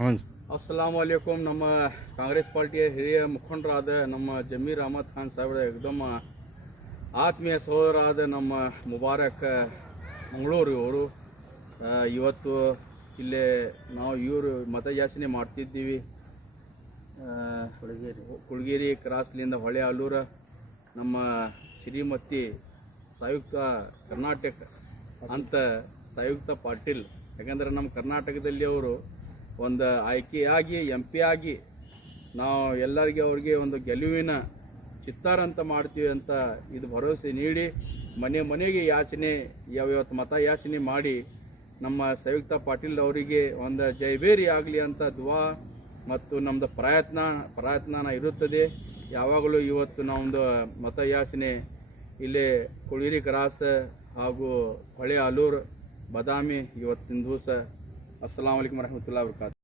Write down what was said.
ಹ್ಞೂ. ಅಸ್ಸಲಾಂ ವಲೈಕುಮ್. ನಮ್ಮ ಕಾಂಗ್ರೆಸ್ ಪಾರ್ಟಿಯ ಹಿರಿಯ ಮುಖಂಡರಾದ ನಮ್ಮ ಜಮೀರ್ ಅಹಮದ್ ಖಾನ್ ಸಾಹೇಬ್ರ ಏಕದಮ್ ಆತ್ಮೀಯ ಸಹೋದರಾದ ನಮ್ಮ ಮುಬಾರಕ್ ಮಂಗಳೂರು ಇವರು ಇವತ್ತು ಇಲ್ಲೇ ನಾವು ಇವರು ಮತಯಾಚನೆ ಮಾಡ್ತಿದ್ದೀವಿ. ಕುಳಗೇರಿ ಕ್ರಾಸ್ಲಿಂದ ಹೊಳೆ ಆಲೂರ ನಮ್ಮ ಶ್ರೀಮತಿ ಸಂಯುಕ್ತ ಕರ್ನಾಟಕ ಅಂತ ಸಂಯುಕ್ತ ಪಾಟೀಲ್. ಯಾಕಂದರೆ ನಮ್ಮ ಕರ್ನಾಟಕದಲ್ಲಿ ಅವರು ಒಂದು ಆಯ್ಕೆಯಾಗಿ MP ಆಗಿ ನಾವು ಎಲ್ಲರಿಗೆ ಅವ್ರಿಗೆ ಒಂದು ಗೆಲುವಿನ ಚಿತ್ತಾರ ಅಂತ ಮಾಡ್ತೀವಿ ಅಂತ ಇದು ಭರವಸೆ ನೀಡಿ ಮನೆಗೆ ಯಾಚನೆ ಯಾವತ್ತು ಮತ ಯಾಚನೆ ಮಾಡಿ ನಮ್ಮ ಸಂಯುಕ್ತ ಪಾಟೀಲ್ ಅವರಿಗೆ ಒಂದು ಜಯಬೇರಿ ಆಗಲಿ ಅಂತ ದುವಾ ಮತ್ತು ನಮ್ಮದು ಪ್ರಯತ್ನ ಇರುತ್ತದೆ. ಯಾವಾಗಲೂ ಇವತ್ತು ನಾವೊಂದು ಮತಯಾಚನೆ ಇಲ್ಲೇ ಕುಳಗೇರಿ ಕ್ರಾಸ್ ಹಾಗೂ ಹೊಳೆ ಆಲೂರು ಬಾದಾಮಿ ಇವತ್ತಿನ ದಿವಸ. ಅಸ್ಸಲಾಂ ವಲೈಕುಮ್ ವರಹಮತುಲ್ಲಾಹಿ ವಬರಕಾತುಹು.